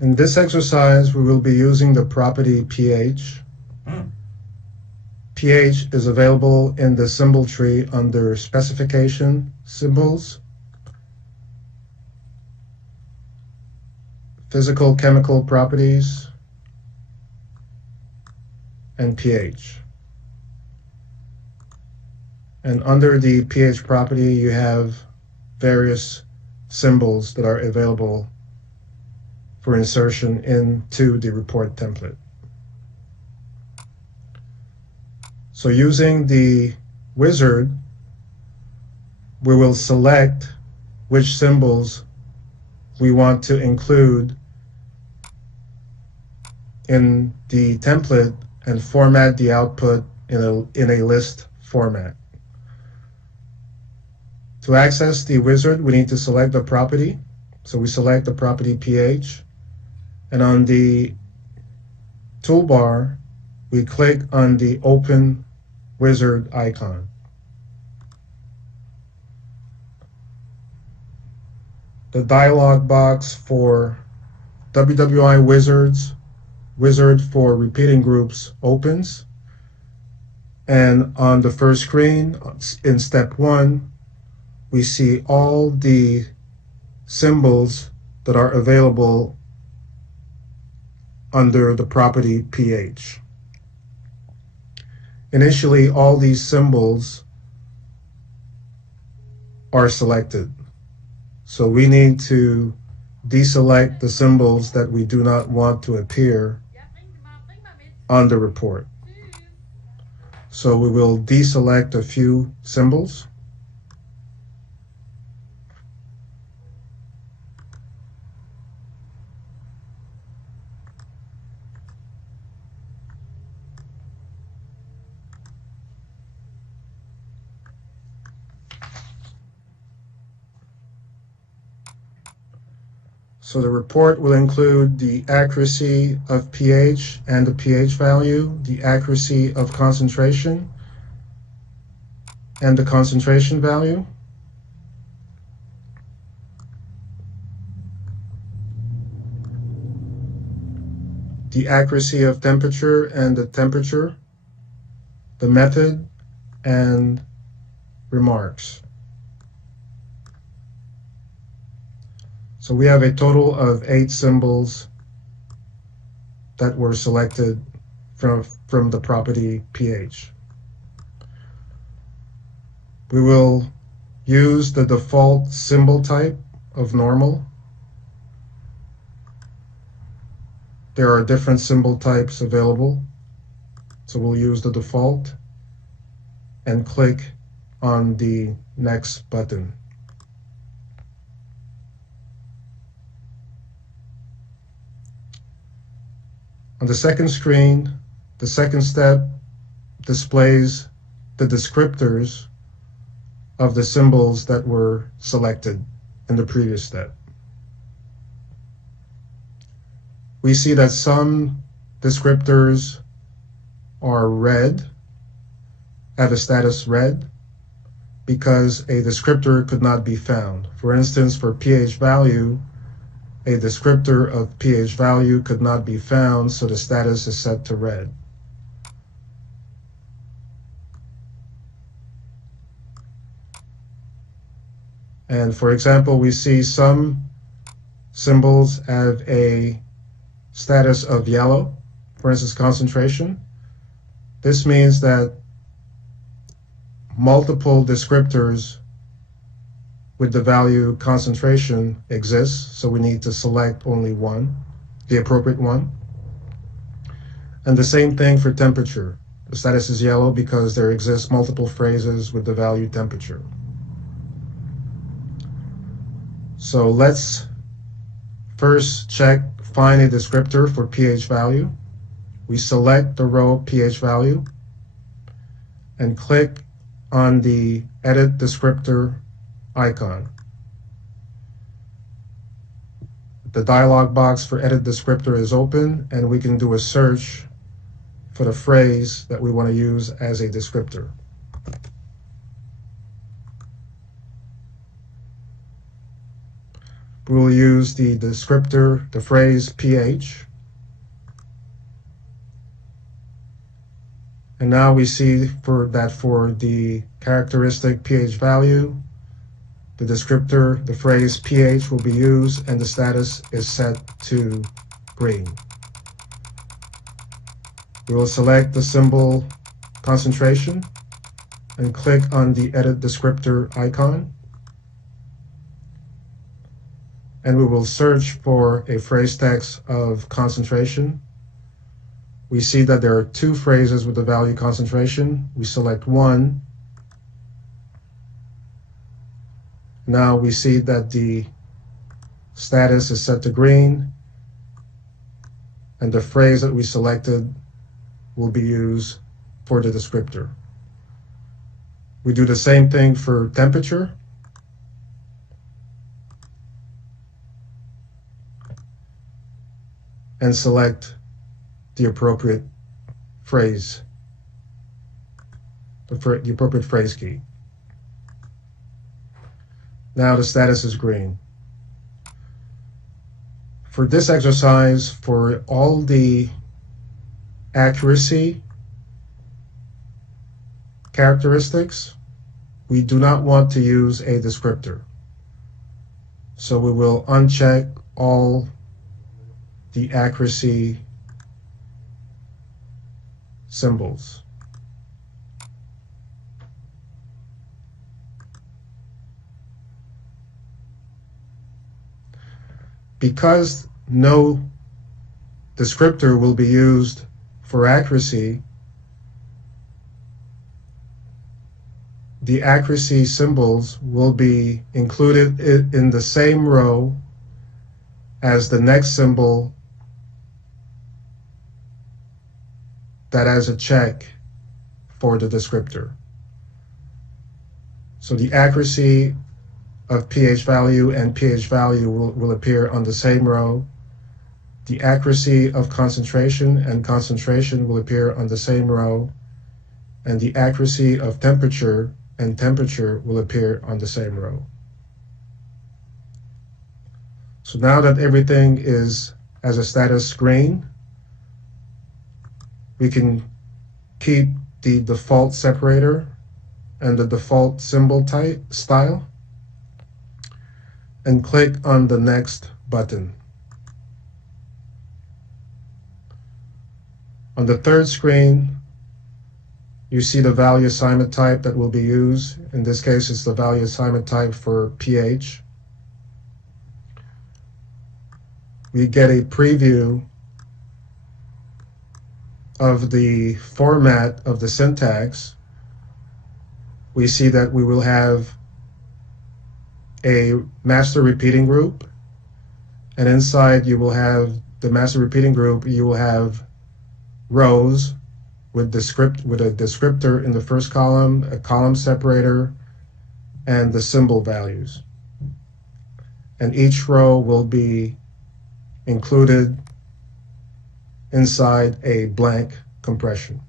In this exercise, we will be using the property pH. pH is available in the symbol tree under specification symbols, physical chemical properties, and pH. And under the pH property, you have various symbols that are available for insertion into the report template. So using the wizard, we will select which symbols we want to include in the template and format the output in a list format. To access the wizard, we need to select the property. So we select the property pH, and on the toolbar, we click on the Open Wizard icon. The dialog box for WWI Wizards, Wizard for Repeating Groups opens, and on the first screen, in step 1, we see all the symbols that are available under the property pH. Initially, all these symbols are selected. So we need to deselect the symbols that we do not want to appear on the report. So we will deselect a few symbols. So the report will include the accuracy of pH and the pH value, the accuracy of concentration and the concentration value, the accuracy of temperature and the temperature, the method, and remarks. So we have a total of 8 symbols that were selected from the property pH. We will use the default symbol type of normal. There are different symbol types available, so we'll use the default and click on the next button. On the second screen, the second step displays the descriptors of the symbols that were selected in the previous step. We see that some descriptors are red, have a status red, because a descriptor could not be found. For instance, for pH value, a descriptor of pH value could not be found, so the status is set to red. And for example, we see some symbols have a status of yellow, for instance, concentration. This means that multiple descriptors with the value concentration exists, so we need to select only one, the appropriate one. And the same thing for temperature. The status is yellow because there exists multiple phrases with the value temperature. So let's first find a descriptor for pH value. We select the row pH value and click on the Edit Descriptor icon. The dialog box for Edit Descriptor is open, and we can do a search for the phrase that we want to use as a descriptor. we will use the descriptor, the phrase pH. And now we see for the characteristic pH value, the descriptor, the phrase pH will be used and the status is set to green. We will select the symbol concentration and click on the edit descriptor icon. And we will search for a phrase text of concentration. We see that there are two phrases with the value concentration. We select one. Now we see that the status is set to green, and the phrase that we selected will be used for the descriptor. We do the same thing for temperature. And select the appropriate phrase, the appropriate phrase key. Now the status is green. For this exercise, for all the accuracy characteristics, we do not want to use a descriptor. So we will uncheck all the accuracy symbols. Because no descriptor will be used for accuracy, the accuracy symbols will be included in the same row as the next symbol that has a check for the descriptor. So the accuracy of pH value and pH value will appear on the same row. The accuracy of concentration and concentration will appear on the same row. And the accuracy of temperature and temperature will appear on the same row. So now that everything is as a status green, we can keep the default separator and the default symbol type style and click on the next button. On the third screen, you see the value assignment type that will be used. In this case, it's the value assignment type for pH. We get a preview of the format of the syntax. We see that we will have a master repeating group, and inside you will have the master repeating group. You will have rows with a descriptor in the first column, a column separator, and the symbol values. And each row will be included inside a blank compression,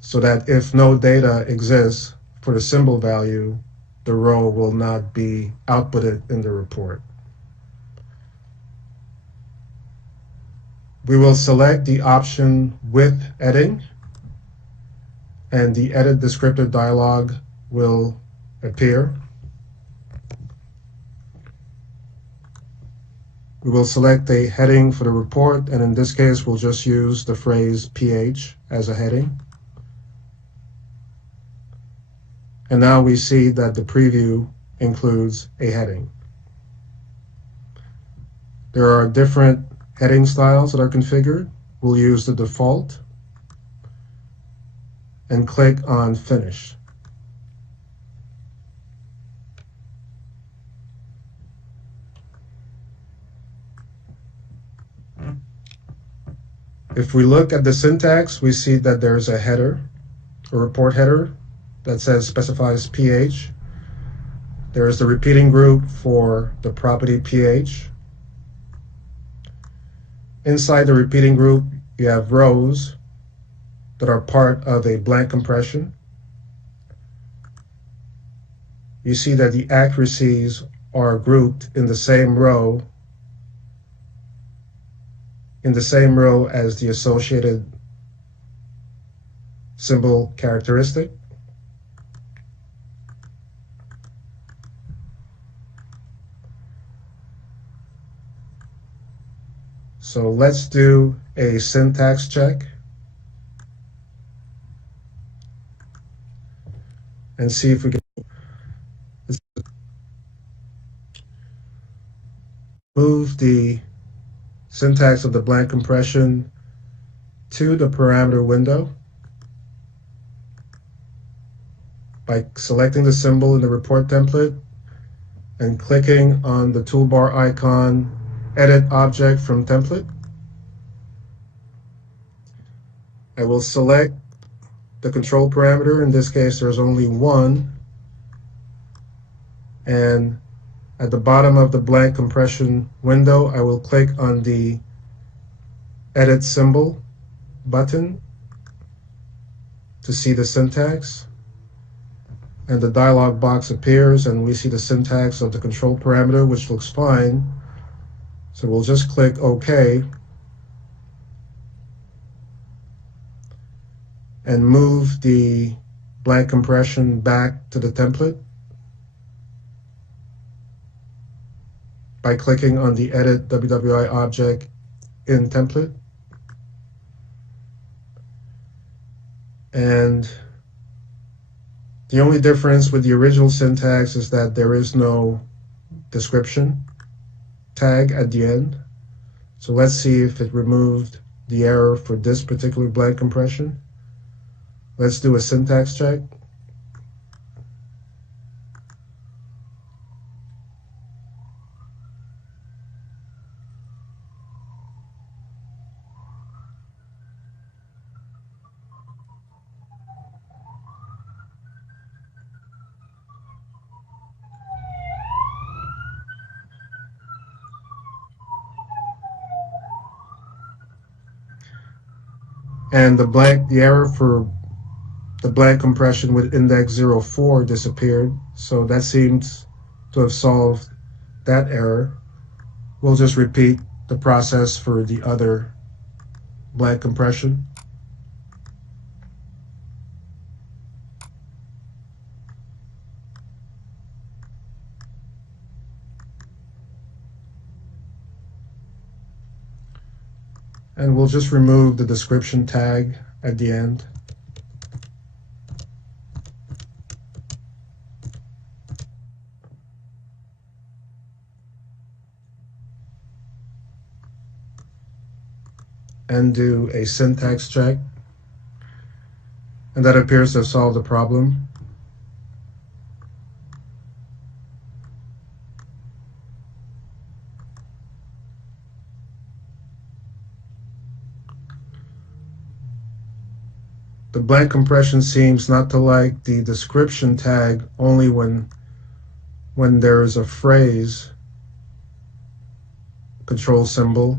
so that if no data exists for the symbol value, the row will not be outputted in the report. We will select the option with editing, and the edit descriptor dialog will appear. We will select a heading for the report, and in this case, we'll just use the phrase pH as a heading. And now we see that the preview includes a heading. There are different heading styles that are configured. We'll use the default and click on Finish. If we look at the syntax, we see that there's a header, a report header that says specifies pH. There is the repeating group for the property pH. Inside the repeating group, you have rows that are part of a blank compression. You see that the accuracies are grouped in the same row as the associated symbol characteristic. So let's do a syntax check and see if we can move the syntax of the blank compression to the parameter window by selecting the symbol in the report template and clicking on the toolbar icon, Edit Object from Template. I will select the control parameter. In this case, there's only one. And at the bottom of the blank compression window, I will click on the Edit Symbol button to see the syntax. And the dialog box appears, and we see the syntax of the control parameter, which looks fine. So we'll just click OK and move the blank compression back to the template by clicking on the Edit WWI Object in Template. And the only difference with the original syntax is that there is no description tag at the end. So let's see if it removed the error for this particular blank compression. Let's do a syntax check. And the error for the blank compression with index 04 disappeared. So that seems to have solved that error. We'll just repeat the process for the other blank compression. And we'll just remove the description tag at the end. And do a syntax check. And that appears to have solved the problem. The blank compression seems not to like the description tag only when there is a phrase control symbol,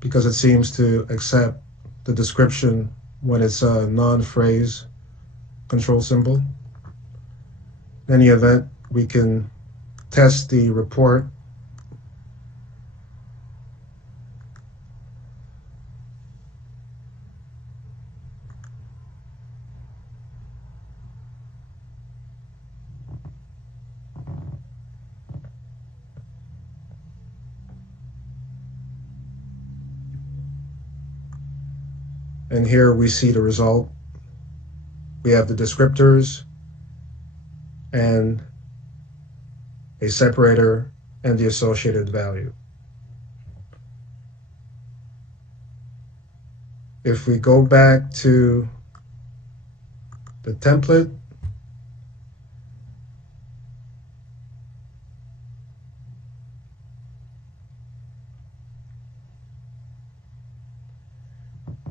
because it seems to accept the description when it's a non-phrase control symbol. In any event, we can test the report. And here we see the result. We have the descriptors and a separator and the associated value. If we go back to the template,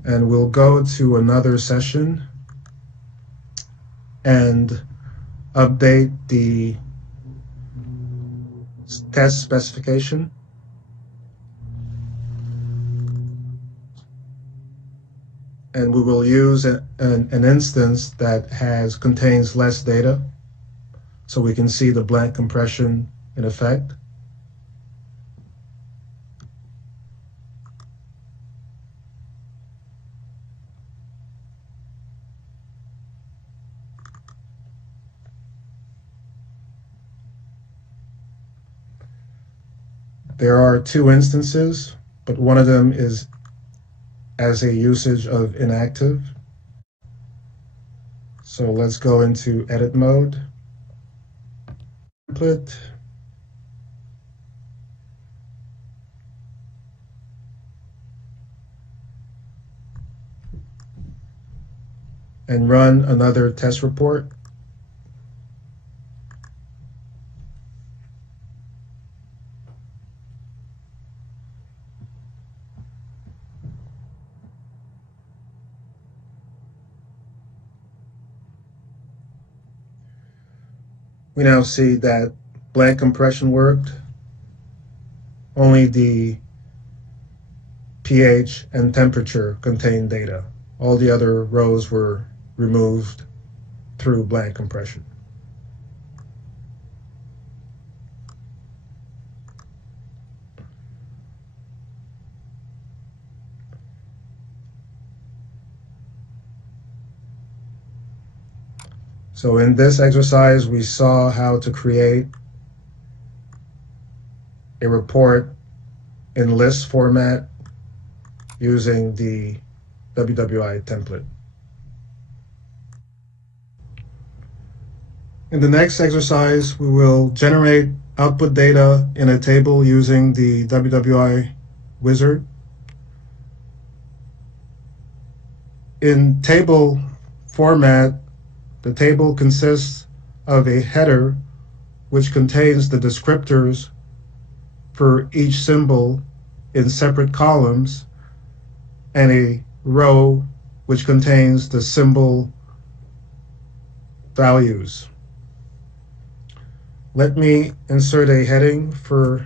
and we'll go to another session and update the test specification. And we will use an instance that contains less data. so we can see the blank compression in effect. There are two instances, but one of them is as a usage of inactive. So let's go into edit mode, template, and run another test report. We now see that blank compression worked. Only the pH and temperature contained data. All the other rows were removed through blank compression. So in this exercise, we saw how to create a report in list format using the WWI template. In the next exercise, we will generate output data in a table using the WWI wizard. In table format, the table consists of a header which contains the descriptors for each symbol in separate columns, and a row which contains the symbol values. Let me insert a heading for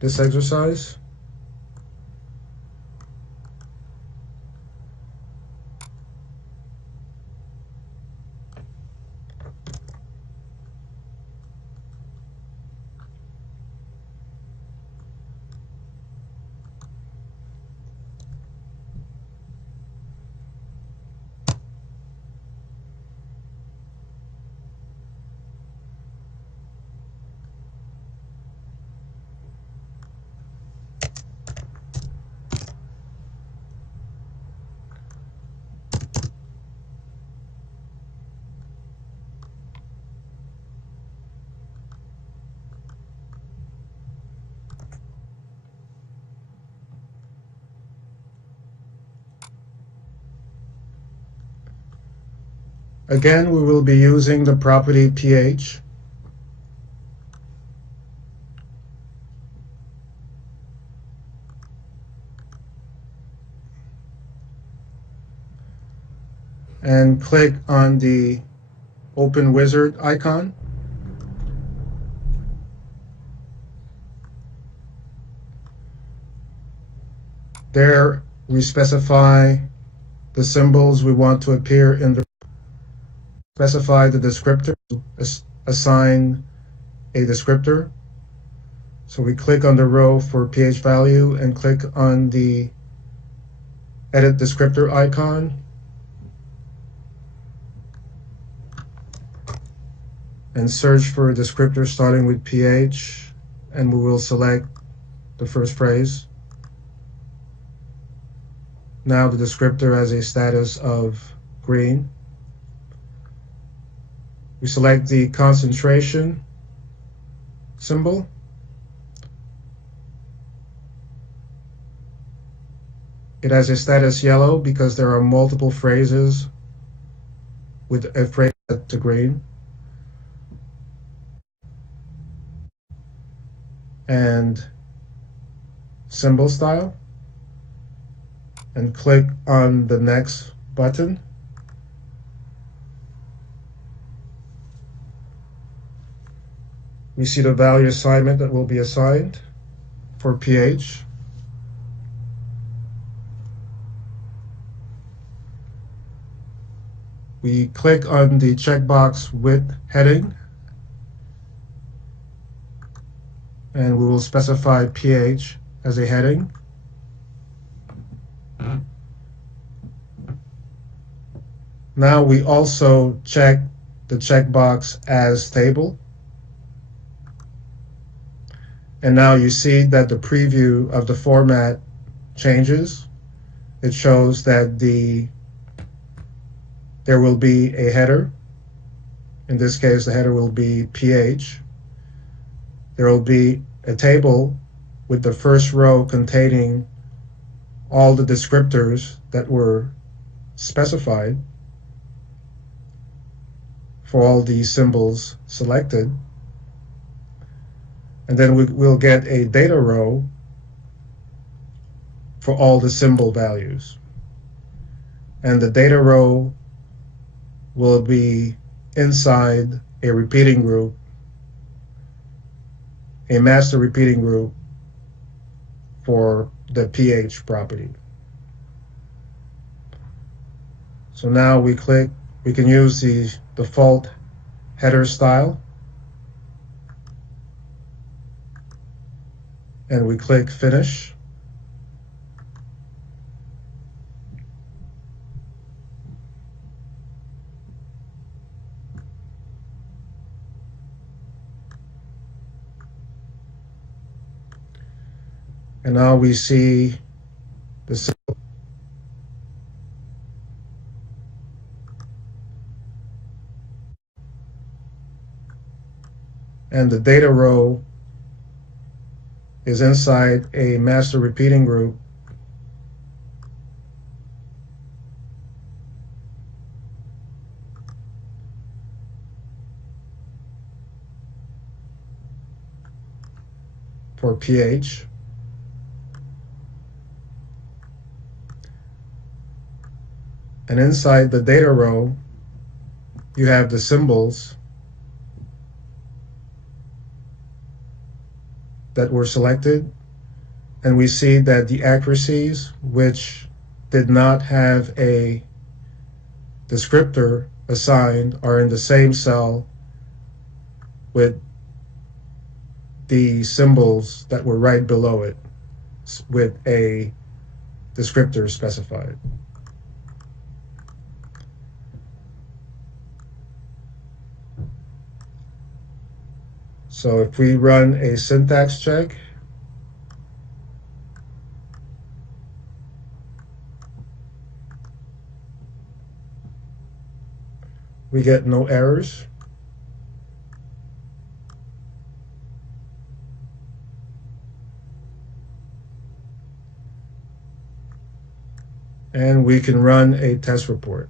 this exercise. Again, we will be using the property pH. And click on the Open Wizard icon. There, we specify the symbols we want to appear in the specify the descriptor, assign a descriptor. So we click on the row for pH value and click on the edit descriptor icon. And search for a descriptor starting with pH, and we will select the first phrase. Now the descriptor has a status of green. We select the concentration symbol. It has a status yellow because there are multiple phrases with a phrase set to green. And symbol style. And click on the next button. We see the value assignment that will be assigned for pH. We click on the checkbox with heading and we will specify pH as a heading. Now we also check the checkbox as table. And now you see that the preview of the format changes. It shows that there will be a header. In this case, the header will be pH. There will be a table with the first row containing all the descriptors that were specified for all the symbols selected. And then we'll get a data row for all the symbol values. And the data row will be inside a repeating group, a master repeating group for the pH property. So now we can use the default header style, and we click Finish. And now we see the symbol. And the data row is inside a master repeating group for pH. And inside the data row, you have the symbols that were selected, and we see that the accuracies which did not have a descriptor assigned are in the same cell with the symbols that were right below it with a descriptor specified. So if we run a syntax check, we get no errors. And we can run a test report.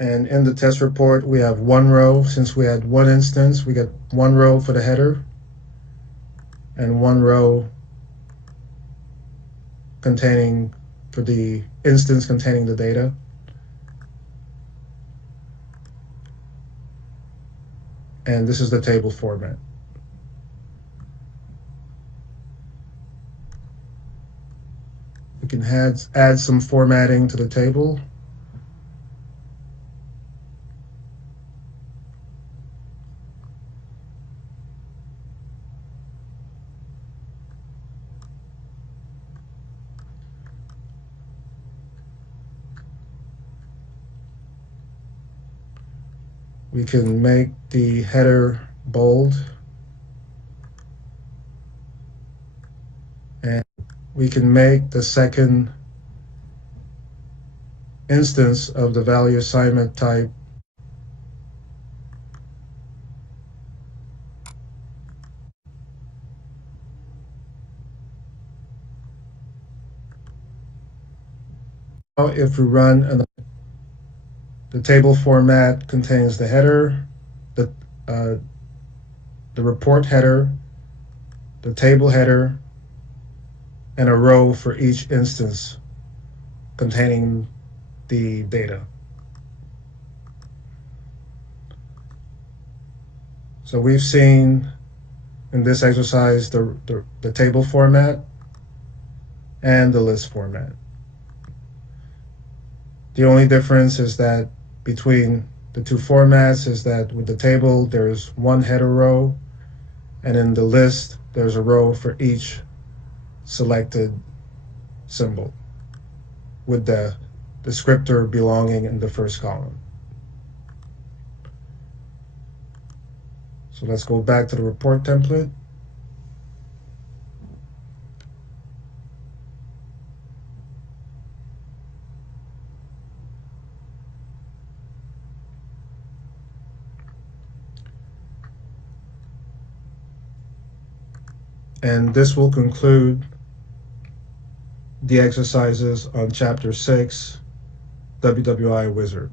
And in the test report, we have one row. Since we had one instance, we get one row for the header and one row containing, for the instance containing the data. And this is the table format. We can add some formatting to the table. We can make the header bold, and we can make the second instance of the value assignment type if we run the table format contains the header, uh, the report header, the table header, and a row for each instance containing the data. So we've seen in this exercise the table format and the list format. The only difference is that between the two formats is that with the table there's one header row, and in the list there's a row for each selected symbol with the descriptor belonging in the first column. So let's go back to the report template. And this will conclude the exercises on Chapter 6, WWI Wizard.